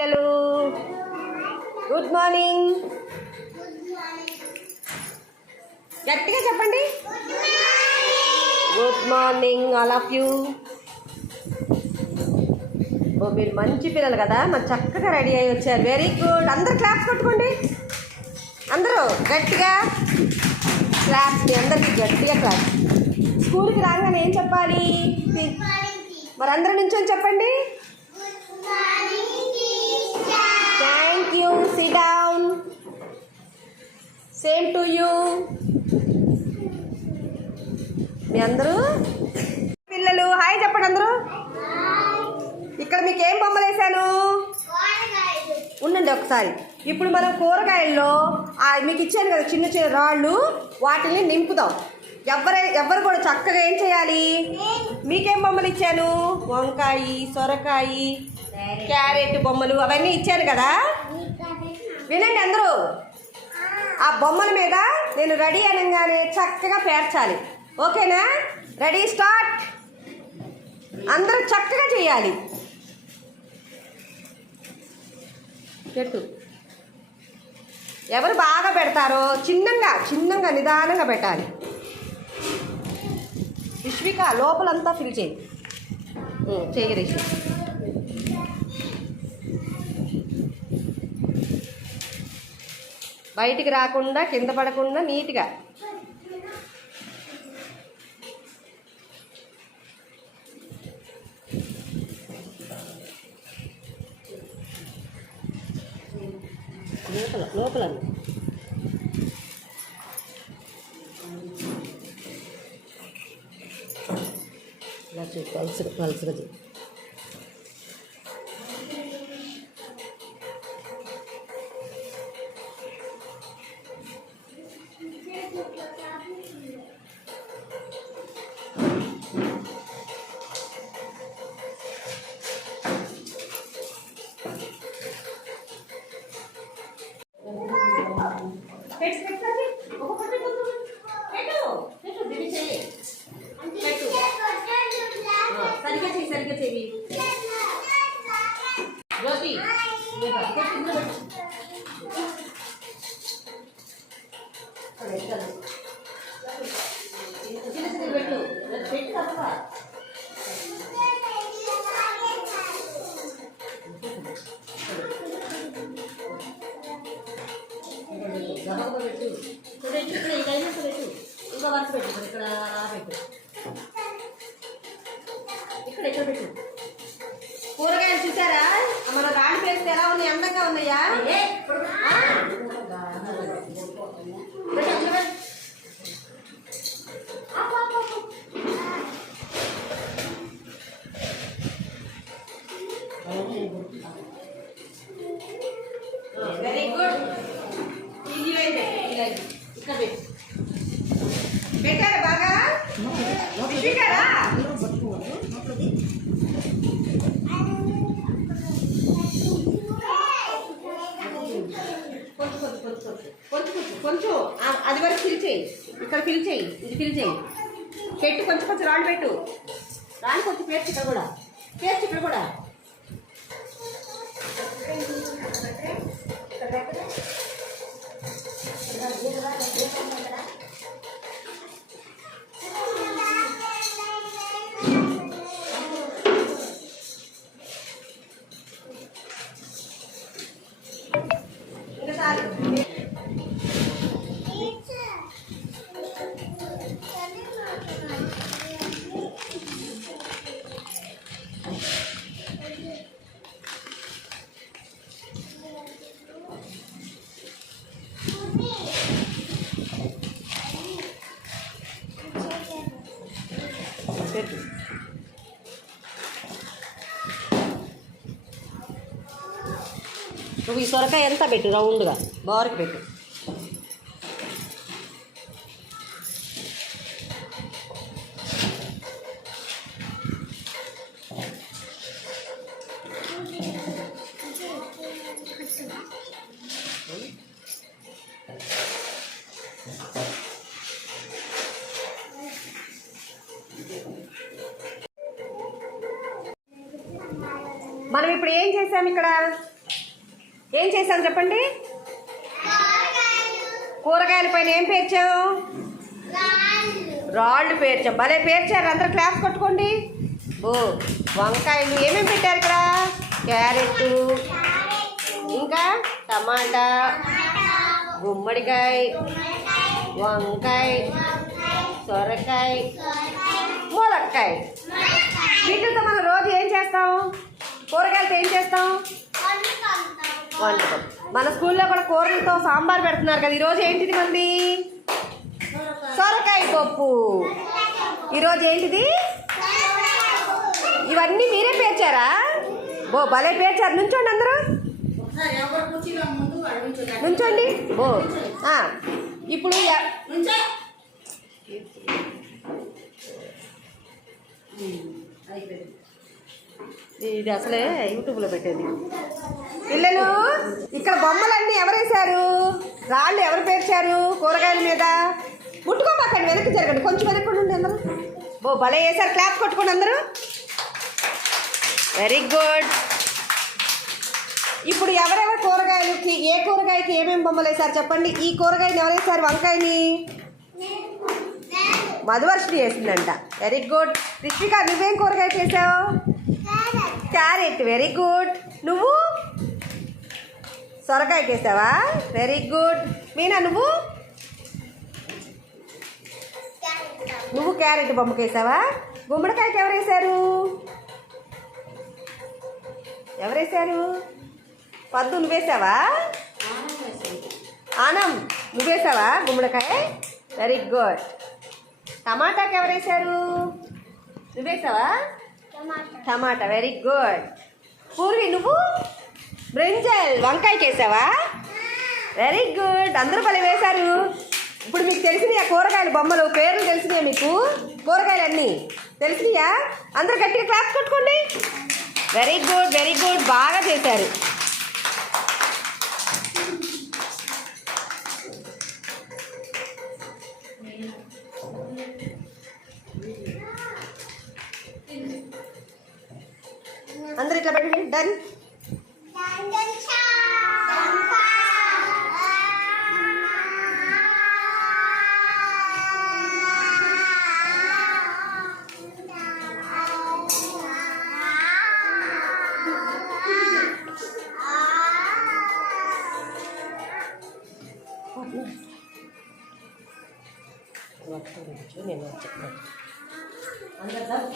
పిల్లలు good morning. గట్టిగా చెప్పండి. Good morning all of you. ఓ మీరు మంచి పిల్లలు కదా, మరి చక్కగా రెడీ అయ్యి వచ్చారు. Very good. అందరూ క్లాప్స్ కొట్టుకోండి. అందరూ గట్టిగా క్లాప్స్. అందరికీ గట్టిగా క్లాప్స్. స్కూల్కి రాగానే ఏం చెప్పాలి? మరి అందరూ నుంచొని చెప్పండి. Thank you. Sit down. Same to you. మీ అందరూ పిల్లలు హాయ్ చెప్పండి అందరూ. ఇక్కడ మీకు ఏం బొమ్మలు వేసాను? ఉండండి ఒకసారి. ఇప్పుడు మనం కూరగాయల్లో మీకు ఇచ్చాను కదా చిన్న చిన్న రాళ్ళు, వాటిని నింపుదాం. ఎవరు కూడా చక్కగా ఏం చేయాలి? మీకేం బొమ్మలు ఇచ్చాను? వంకాయ, సొరకాయ, క్యారెట్ బొమ్మలు అవన్నీ ఇచ్చాను కదా. వినండి అందరూ. ఆ బొమ్మల మీద నేను రెడీ అనగానే చక్కగా పేర్చాలి. ఓకేనా? Ready start. అందరూ చక్కగా చేయాలి. పెట్టు. ఎవరు బాగా పెడతారో చిన్నంగా నిదానంగా పెట్టాలి. రిష్విక లోపలంతా ఫిల్ చేయి. చెయ్యి రిష్వి. బయటికి రాకుండా కింద పడకుండా నీట్గా. లోపల ఇలా చూ, పలుసుగా చూ. సరిగ్గా చెయ్యి జ్యోతి. పెట్టు తప్ప. పెట్టు ఇక్కడ ఈ టైం పెట్టు. ఇంకా వరకు పెట్టు. ఇక్కడ పెట్టు. ఇక్కడ పెట్టు. కూరగాయలు చూసారా? మన రాణి పేస్తే ఎలా ఉన్నాయి? అందంగా ఉన్నాయా? Very good. ఇక్కడ పెట్టారా బాగా? పెట్టారా? కొంచెం అది వరకు ఫిల్ చేయి. ఇక్కడ ఫిల్ చేయి. ఇది ఫిల్ చేయి. పెట్టు. కొంచెం రాళ్ళు పెట్టు. రాళ్ళు కొంచెం పేర్చి. ఇక్కడ కూడా పేర్చి. ఇక్కడ కూడా నువ్వు ఈ సొరకాయ ఎంత పెట్టు, రౌండ్గా బారుకు పెట్టు. మనం ఇప్పుడు ఏం చేసాం? ఇక్కడ ఏం చేశాను చెప్పండి? కూరగాయల పైన ఏం పేర్చాం? రాళ్ళు పేర్చాం. భలే పేర్చారు, అందరు క్లాప్స్ కొట్టుకోండి. ఓ వంకాయలు ఏమేమి పెట్టారు ఇక్కడ? క్యారెట్, ఇంకా టమాటా, గుమ్మడికాయ, వంకాయ, సొరకాయ, ములక్కాయ. వీటితో మనం రోజు ఏం చేస్తాం? కూరగాయలతో ఏం చేస్తాం? వండుతాం. మన స్కూల్లో కూడా కూరలతో సాంబార్ పెడుతున్నారు కదా. ఈరోజు ఏంటిది మంది? సొరకాయ పప్పు. ఈరోజు ఏంటిది? ఇవన్నీ మీరే పేర్చారా? బో భలే పేర్చారు. నుంచోండి అందరూ, నుంచోండి. బో ఇప్పుడు ఇది అసలే యూట్యూబ్లో పెట్టేది. పిల్లలు, ఇక్కడ బొమ్మలన్నీ ఎవరేశారు? రాళ్ళు ఎవరు పేర్చారు కూరగాయల మీద? ముట్టుకోమాకండి, వెనక్కి జరగండి, కొంచెం వెనక్కి ఉండండి అందరూ. బో భలే వేశారు, క్లాప్ కొట్టుకోండి అందరూ. Very good. ఇప్పుడు ఎవరెవరు కూరగాయలకి, ఏ కూరగాయకి ఏమేమి బొమ్మలు వేశారు చెప్పండి? ఈ కూరగాయని ఎవరు వేశారు? వంకాయని మధువర్షిని వేసిందంట. Very good. రిషిక, నువ్వేం కూరగాయ చేసావు? క్యారెట్. Very good. నువ్వు సొరకాయ వేసావా? Very good. మీనా, నువ్వు క్యారెట్ బొమ్మకి వేసావా? గుమ్మడికాయకి ఎవరు వేశారు? ఎవరేశారు? పద్దు, నువ్వేసావా? ఆనం, నువ్వేసావా గుమ్మడికాయ? Very good. టమాటాకి ఎవరేశారు? నువ్వేసావా? టమాటా. Very good. పూర్వి, నువ్వు బ్రింజల్ వంకాయకి వేసావా? Very good. అందరూ భలే వేశారు. ఇప్పుడు మీకు తెలిసినాయా కూరగాయల బొమ్మలు పేర్లు? తెలిసినాయా మీకు? కూరగాయలన్నీ తెలిసినాయా? అందరూ గట్టిగా క్లాప్స్ కొట్టుకోండి. Very good, very good. బాగా చేశారు. అందరూ ఇట్లా పెట్టండి. డన్. నేను వచ్చాను అందరు